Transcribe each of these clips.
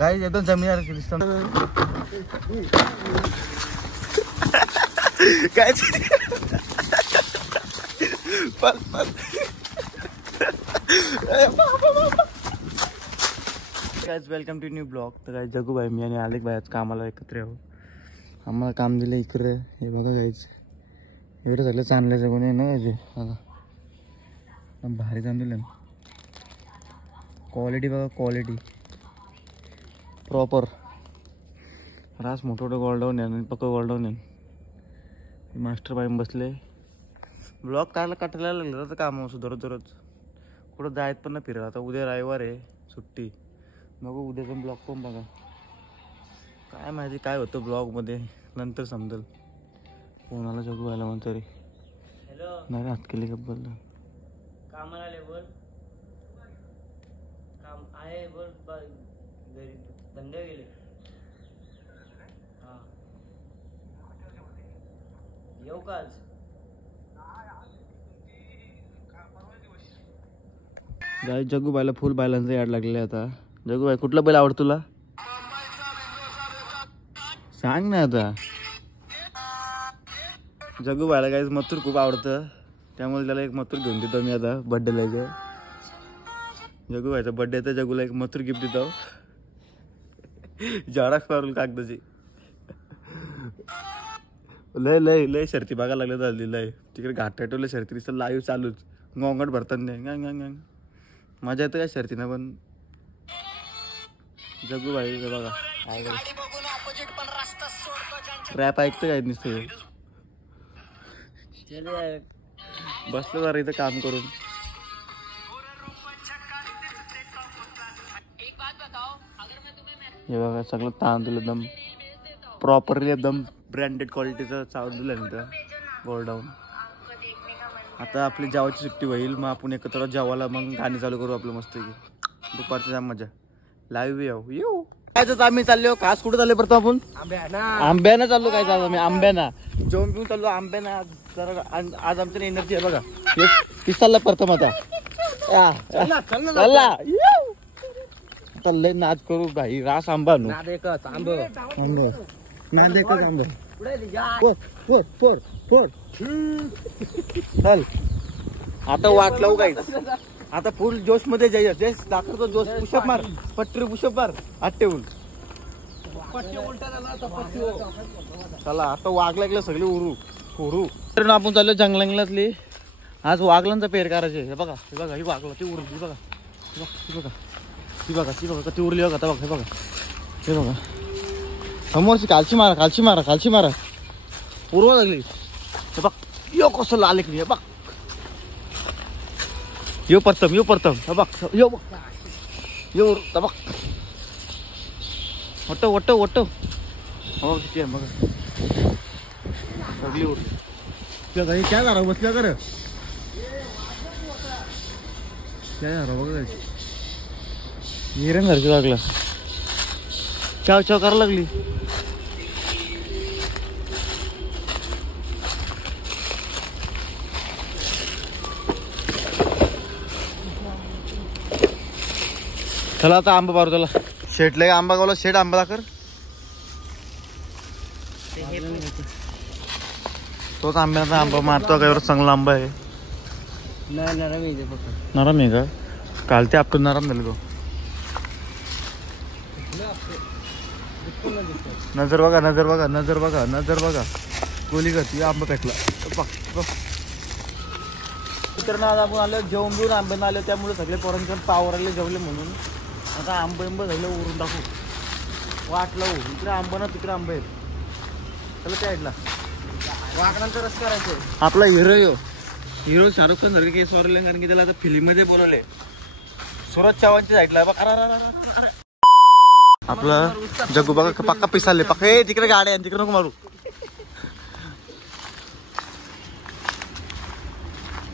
Guys एकदम जमीन दिसतं guys guys welcome to new blog. तर गाइस जगू भाई मी आणि आलेख भाई आज कामाला एकत्र आहो. आम्हाला काम दिलं इकडे. हे बघा गाइस एवढं सगळं चांगलं जगून आहे ना जे बघा भारी काम दिलं. क्वालिटी बघा क्वालिटी प्रॉपर. रास मोठं मोठं गोल्डाऊन आहे आणि पक्क गोल्डाऊन आहे. मास्टर बाई बसले. ब्लॉग कायला काटायला लागलं तर काम सुधारत दररोज कुठं जायत पण ना फिरायला. आता उद्या रविवार आहे सुट्टी. मग उद्याचा ब्लॉग पण बघा. काय माहिती काय होतं ब्लॉगमध्ये नंतर समजेल. कोणाला जगू व्हायला म्हणतो रे. नाही हात केली का बोल कामाला आले बोल. काम आहे बोल. घरी धंदे गेले. हा येऊ का आज? गाय जगू बायला फुल बायलांचा याड लागलेला आहे आता. जगू बाई कुठला बैल आवडतो तुला सांग ना आता. जगू बायला गाईज मथुर खूप आवडतं त्यामुळे त्याला एक मथुर घेऊन देतो मी आता बड्डेला. जगू बायचा बड्डे तर जगूला एक मथुर गिफ्ट देतो. झाडाच मारून कागदाची. लय लय लय शर्ती बघायला लागलं झाली. लय तिकडे घाटाटवलं शर्ती दिसतं लाईव्ह चालूच. गोंगट भरतात नाही मजा येतं काय शर्तीनं पण. जगू भाई बघा रॅप ऐकतं काय नुसतं. बसलं जरा इथं काम करून. हे बघा सगळं ताण दिलं एकदम प्रॉपरली एकदम ब्रँडेड क्वालिटीचं चावून दिलं ना गोल्डाऊन. आता आपली जेवायची सुट्टी होईल मग आपण एकत्र जेवायला मग गाणी चालू करू आपलं मस्त की. दुपारची जाम मजा लाईव्ह येऊ काय. आम्ही चाललो खास कुठं चाललो परत आपण आंब्यानं चाललो. काय चाललो मी आंब्याना जेवण पिऊन चाललो आंब्याना. जरा आज आमच्या एनर्जी आहे बघा. किस चालला प्रथम आता चालला चाललंय नाच करू भाई. रास आंबा नो चल आता वाट लावू काय. आता फुल जोश मध्ये जाईल. दाखवतो जोश. पुशप मार पट्टी पुशप मार हात ठेवून. चला आता वाघ लागलं सगळे उरू उरू. तर आपण चाललो जंगलातली. आज वाघलांचा पेर करायचे. हे बघा हे बघा ही वाघला ती उरली बघा. ती बघा ती बघा ती बघा ती उरली बघा. आता बघा हे बघा हे बघा समोरची कालची मारा कालची मारा कालची मारा उरवा लागली. हे बघ यो कसं लाल की हे बघ. यो प्रथम यो प्रथम हे बघ यो बघ यो बघ वटो वटो वटो. हो किती आहे बघा सगळी उरली. काय करा बसल्या कर काय करा बघा. हिरण घरची लागला चाव चाव करायला लागली. चला आता आंबा मारू. त्याला शेटला का आंबा गावला. शेट आंबा दाखर तोच आंब्याचा आंबा मारतो. काय चांगला आंबा आहे. नरम आहे का काल ते आपण नरम झालं तो. नजर बघा नजर बघा नजर बघा नजर बघा. गोली करते आंबा पेटला. मित्रांनो आज आपण आलो जेवण बिवून आंब्यानं आलो. त्यामुळे सगळे पोरांकडे पावर आले जेवले म्हणून आता आंबा बिंब झालं उरून टाकू. वाट लावू. इकडे आंबा ना तिकडे आंबा आहेत. चला त्या साईडला वाकडांचा रस करायचं. आपला हिरो शाहरुख खान सारखे केस वारले कारण की त्याला आता फिल्म मध्ये बोलवले. सूरज चव्हाणच्या साईडला बघ. आपलं जगू बघा पक्का पिसाले पक्का. हे तिकडे गाड्या तिकडे नको मारू.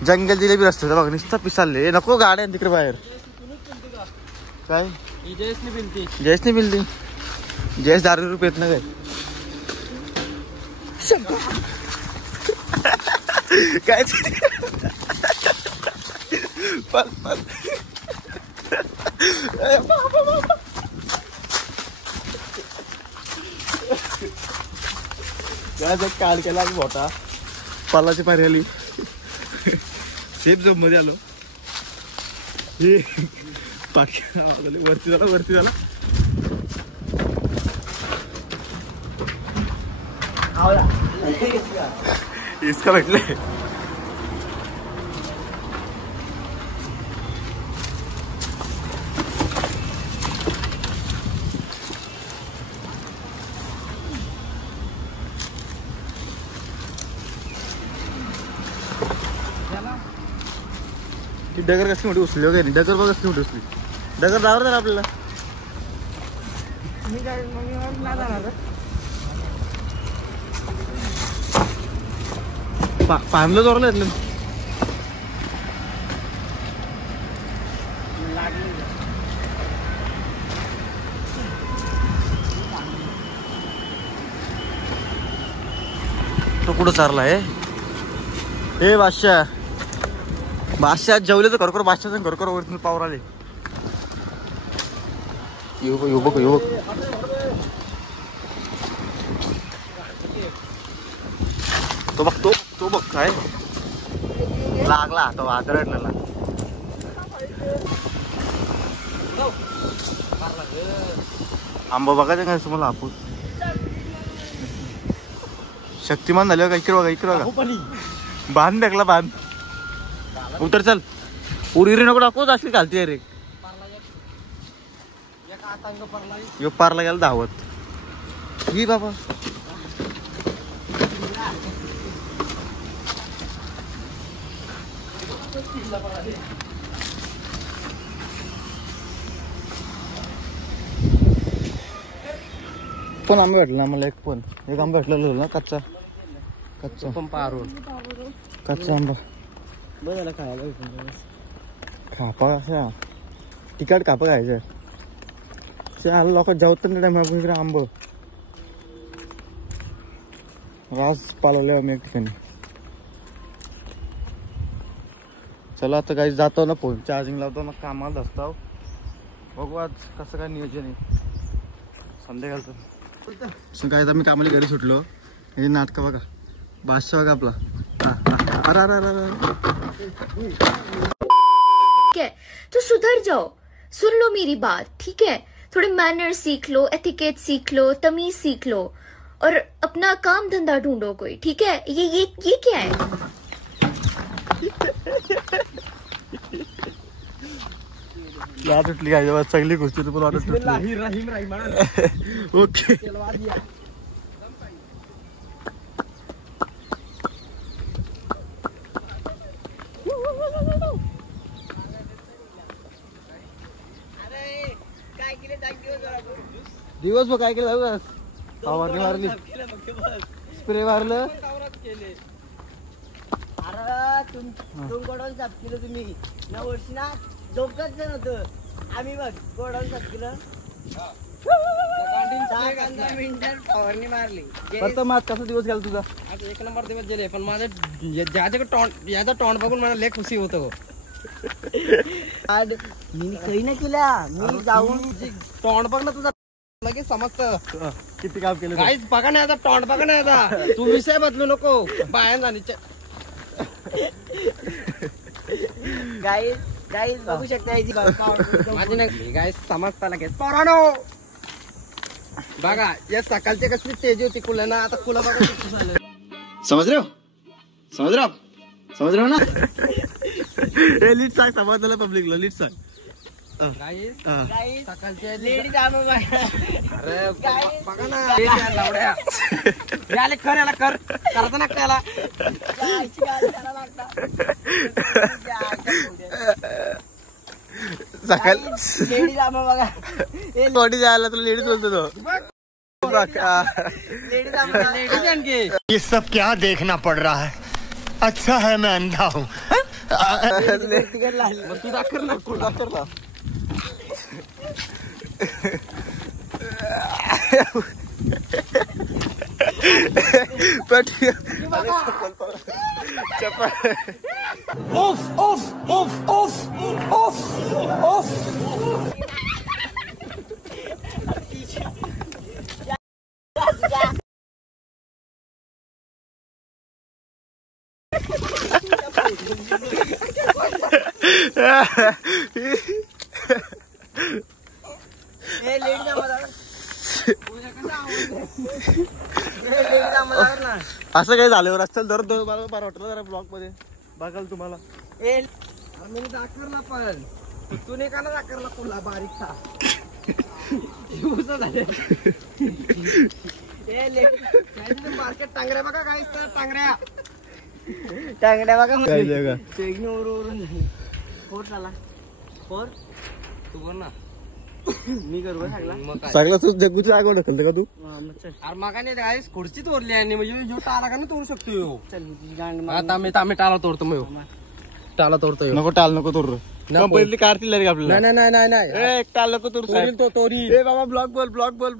जंगल जिलेबी रस्ते बघा नुसतं पिसाले. नको गाड्या तिकडे बाहेर. काय जयसनी बिलती जयस 10 रुपये येत ना काय काल केला मोठा पालाची पारी आली सेफ झोन मध्ये आलो हे वरती झाला इसका भेटले ती डगर कसली मोठी उचली वगैरे डगर बघ कसली मोठी उचली डगर जावर तर आपल्याला पाणलं जोरलं येतलं तो कुठं चारलाय हे बादशाह जेवले तर खरोखर बादशाह खरोखर वरती पावर आले युवक तो बघ काय लागला तो आदळला आंबा बघायचं काय तुम्हाला हापूस शक्तिमान झाले का इकडे बघा बांध टाकला बांध उतर चल उरी नको टाकू अशी घालते रे यो पारला गेला धावत ही बाबा पण आंबा भेटला मला एक आंबा भेटलेला ना कच्चा पण पारून कच्चा आंबा बघायला खायला खापा कसा तिखट खापा खायचं आलं लोक जेवत नाही इकडे आंब रास पालवले आम्ही एक ठिकाणी चला आता काही जातो ना फोन चार्जिंग लावतो ना कामाला धसताव बघू आज कसं काय नियोजन आहे संध्याकाळचं काय तर मी कामाला घरी सुटलो हे नाटक बघा बादशाह बघा आपला ठीक है तो सुधर जाओ सुन लो मेरी बात ठीक है थोड़े मैनर सीख लो एथिकेट सीख लो तमीज सीख लो और अपना काम धंधा ढूंढो कोई ठीक है ये क्या है लाट उठली काय सगळी गोष्टी ओके दिवसभर काय केलं फवारणी मारली स्प्रे मारलं अरे तुम गोडाऊन साफ केलं तुम्ही या वर्षी ना दोघच जण होतं आम्ही बघ गोडाऊन साफ केलं 15 मिनिटात फवारणी मारली फक्त माझ कसा दिवस गेला तुझा आज एक नंबर दिवस गेले पण माझं ज्याच्या टॉन याचा टॉन बघून मला लय खुशी होत मी काही नाही केल्या मी जाऊन टॉन बघ ना तुझा लगेच समजतं किती काम केलं काहीच बघा नाही आता टॉन बघा नाही आता तू विषय बदलू नको बाहेर जाण्याच्या गाईज बघू शकता माझी नाही गाईज समजता लगेच पोरानो बघा या सकाळची कसली तेजी होती कुला ना आता कुला बघा समझ रहे हो ना हे लीट सांग समजलं पब्लिकला लीट सांग सकाळचे लेडीज आणू अरे बघा ना लावड्या याले कर याला कर करायचं ना त्याला सकाळी लेडीज आणू बघा बॉडी जायला तुला लेडीज बोलतो तो लेडीज आणखी ये सब क्या देखना पड़ रहा है अच्छा है मैं अंधा हूँ तू दाखर ना कुला करला Yeah. असं काही झालं रस्त्याला दर दोन मला बरं वाटलं जरा ब्लॉग मध्ये बघाल तुम्हाला. मी दाखवला पण तू नाही का ना दाखवला पुला बारीकसा मार्केट टांगऱ्या बघा काय टांगऱ्या टांगड्या बघा फोर झाला फोर तू बोल ना मी करू सगळं तू जग्गूची आगवड ढकलते का तू. अरे मागा नाही काय खुर्ची तोडली आणि म्हणजे टाला का नाही तोडू शकतो. आता मी टाला तोडतो मग टाला तोडतोय. नको टाल नको तोड कंपनीतली काढतील रे आपल्याला. नाही एक टाल नको तोड तो तोरी. ए बाबा ब्लॉग बोल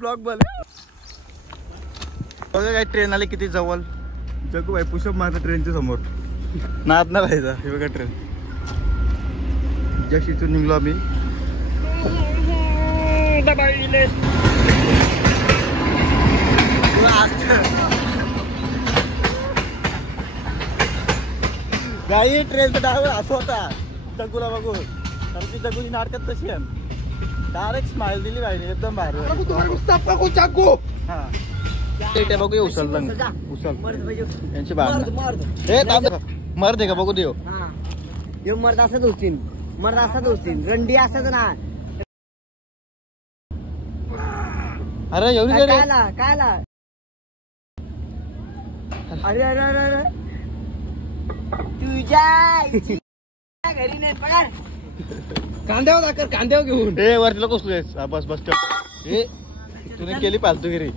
बघा काय ट्रेन आली किती जवळ. जग्गू भाई पुशअप मारतो ट्रेनच्या समोर नाद ना राहायचा. हे बघा ट्रेन जस्ट इथून निघलो आम्ही. गाई ट्रेनचा ड्रायव्हर असं होता जग्गूला बघून. कारण की जग्गूची नाटकात तशी आहे डायरेक्ट स्माइल दिली पाहिजे एकदम भारी. हा ते बघू उचल यांची मर्द आहे का बघू देऊ. मर्द असं दोस्तीन मर्द असं दोस्तीन रंडी असत ना. अरे एवढी कायला अरे अरे अरे अरे तुझ्या घरी नाही पगार कांद्यावर दाखर कांद्यावर घेऊन. ए वरती लोक बस बस ए तुने केली पालतूगिरी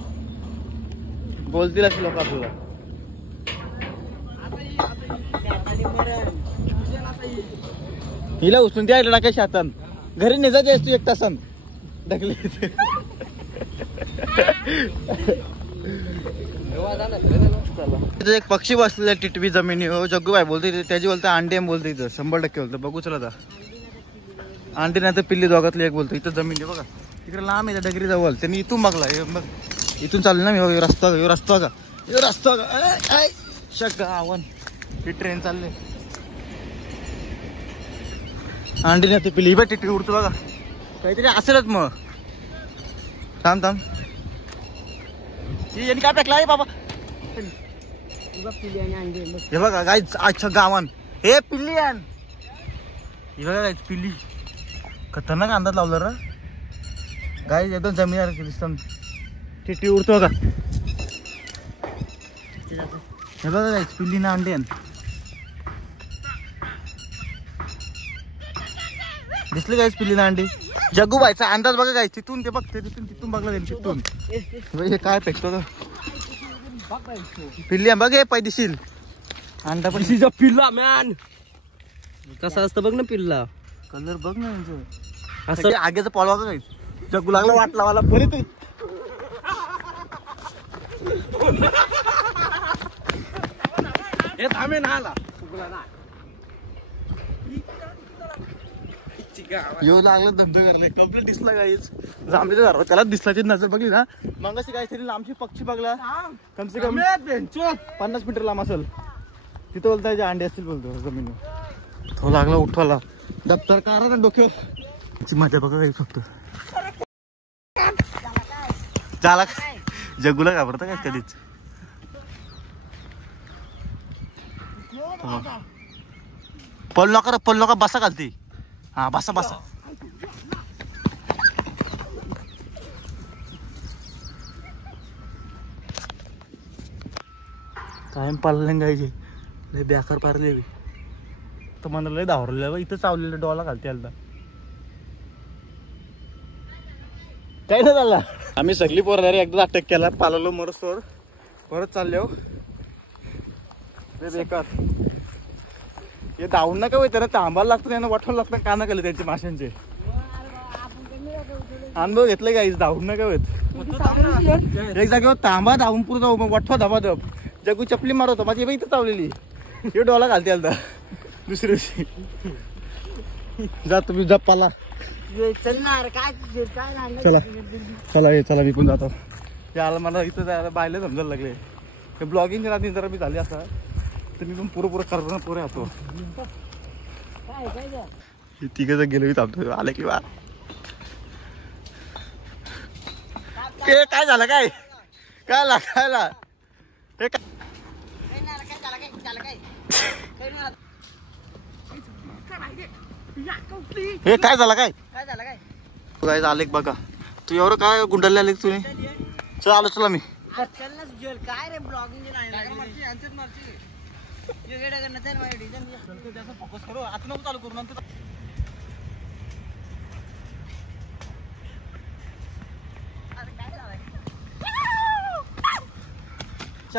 बोलतील असे लोक आपल्याला. हिला उचलून द्या टाकायची हातान घरी नेजायची असतो एक तासान ढकली. एक पक्षी बसलेला टिटवी जमिनी हो. जग्गू भाई बोलते त्याची बोलते अंडे बोलते इथं 100% बोलतो. बघू चला आता अंडे नाही तर पिल्ली दोघातली एक बोलतो. इथं जमिनी बघा तिकडे लांब आहे डगरी जवळ त्यांनी इथून बघला. मग इथून चालू ना मी रस्ता का शकावन ही ट्रेन चालले. अंडी नाही ते पिल्ली बघ टिटवी उडतो बघा काहीतरी असेलच. मग थांब यांनी काय टाकला बाबा. हे बघा काय अच्छा गावान हे पिल्ली आण. हे बघा काय पिल्ली खतरनाक अंदाज लावला र गाय एकदम जमीन दिसत. टिटवी उडतो बघा. हे बघा काय पिल्ली ना अंडे दिसले काय पिल्ली ना अंडी. जग्गू भाईचा अंदाज बघा काय तिथून ते बघते तिथून बघला तिथून. हे काय फेकतो का पिल्ली बघ हे पैदेशील अंडा पण पिल्ला मॅन कसा असतं बघ ना पिल्ला. कलर बघ ना असं आगेचा पॉल बघा काय जग्गू लागला वाट लावायला बरी तू. हे थांबे ना आला यो लागला धंदा करायला कम्प्लीट दिसला काहीच जांभळीचा झाड त्याला दिसला ती नजर बघली ना. मग अशी काहीतरी लांबची पक्षी बघला कमसे कम 50 मीटर लांब असेल तिथं बोलता अंडे असतील बोलतो जमिनीवर. तो लागला उठवाला दप्तर काढा ना डोक्यावर. मजा बघा काही फक्त झाला जग्गूला घाबरता काय कधीच. पल नका बसा घालती. हा बसा कायम पाळले गायचे लय बेकार पारले तर मला लय धावरलेलं इथं चावलेलं डोला घालते आलता काय ना झाला. आम्ही सगळी पोरं एकदा अटक केला पालवलो मरसोर परत चाललो बेकार. हे धावून नका त्याला थांबायला लागतं त्यांना वाटवायला लागतं काना केलं त्यांचे माशांचे अनुभव घेतले काहीच धावून नका होत. एक जागेवर थांबा धावून पुढे जाऊ मग वाटवा धाबा धब. जग्गू चपली मारवतो माझी बाई इथं चावलेली हे डोला घालते आलता दुसऱ्या दिवशी. जा तुम्ही जा पाला चला मी पण जातो. याला मला इथं जायला बायला समजायला लागले हे ब्लॉगिंग राहते जरा मी झाली असा तर मी पण पुरं करतो ना पुरे होतो. तिघ जण गेलो थांबतो आलं की बा काय झालं काय काय ला हे काय हे काय झालं काय काय आले बघा तू एवढं काय गुंडाले आले तुम्ही चल आलो चला मी काय रे ब्लॉगिंग फोकस करू आता नको चालू करू नंतर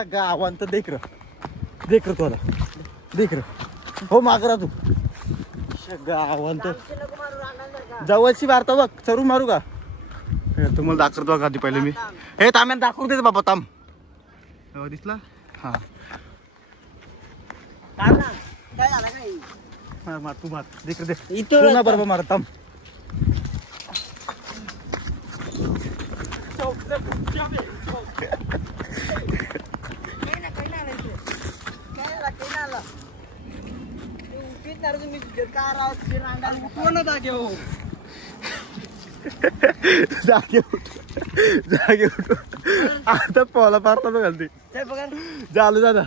गावांत देख र तुला देख र हो मागरा तू गावांत जवळची वार्ता बघ चरू मारू का तुम्हाला दाखवतो बघ आधी पहिले मी हे ताम्यात दाखवू देते बाबा ताम दिसला हा काय झालं काय मार तू मार देख दे तू ना बरोबर मार ताम जागे उठ आता पोला पारता बघ घालते झालं झालं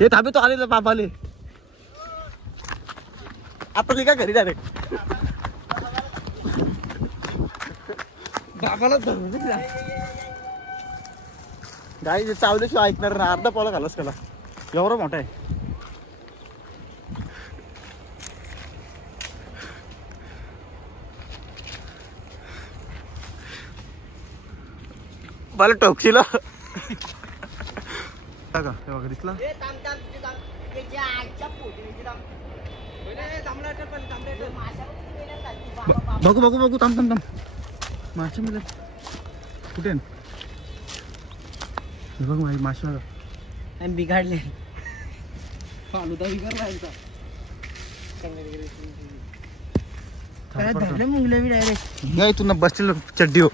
हे थांबे तो आले बाप आले आता मी काय घरी डायरेक्ट बाबाला गाई चावल्याशिवाय ऐकणार ना अर्धा पोला घालस त्याला एवढा मोठा आहे मला टोकशील दिसला बघू बघू बघू थांब थांब थांब मासे मध्ये कुठे बघ मासे बघा बिघाडले फालुदा बिघडला काय धरले मुंगले बी डायरेक्ट नाही तू ना बसतील चड्डी हो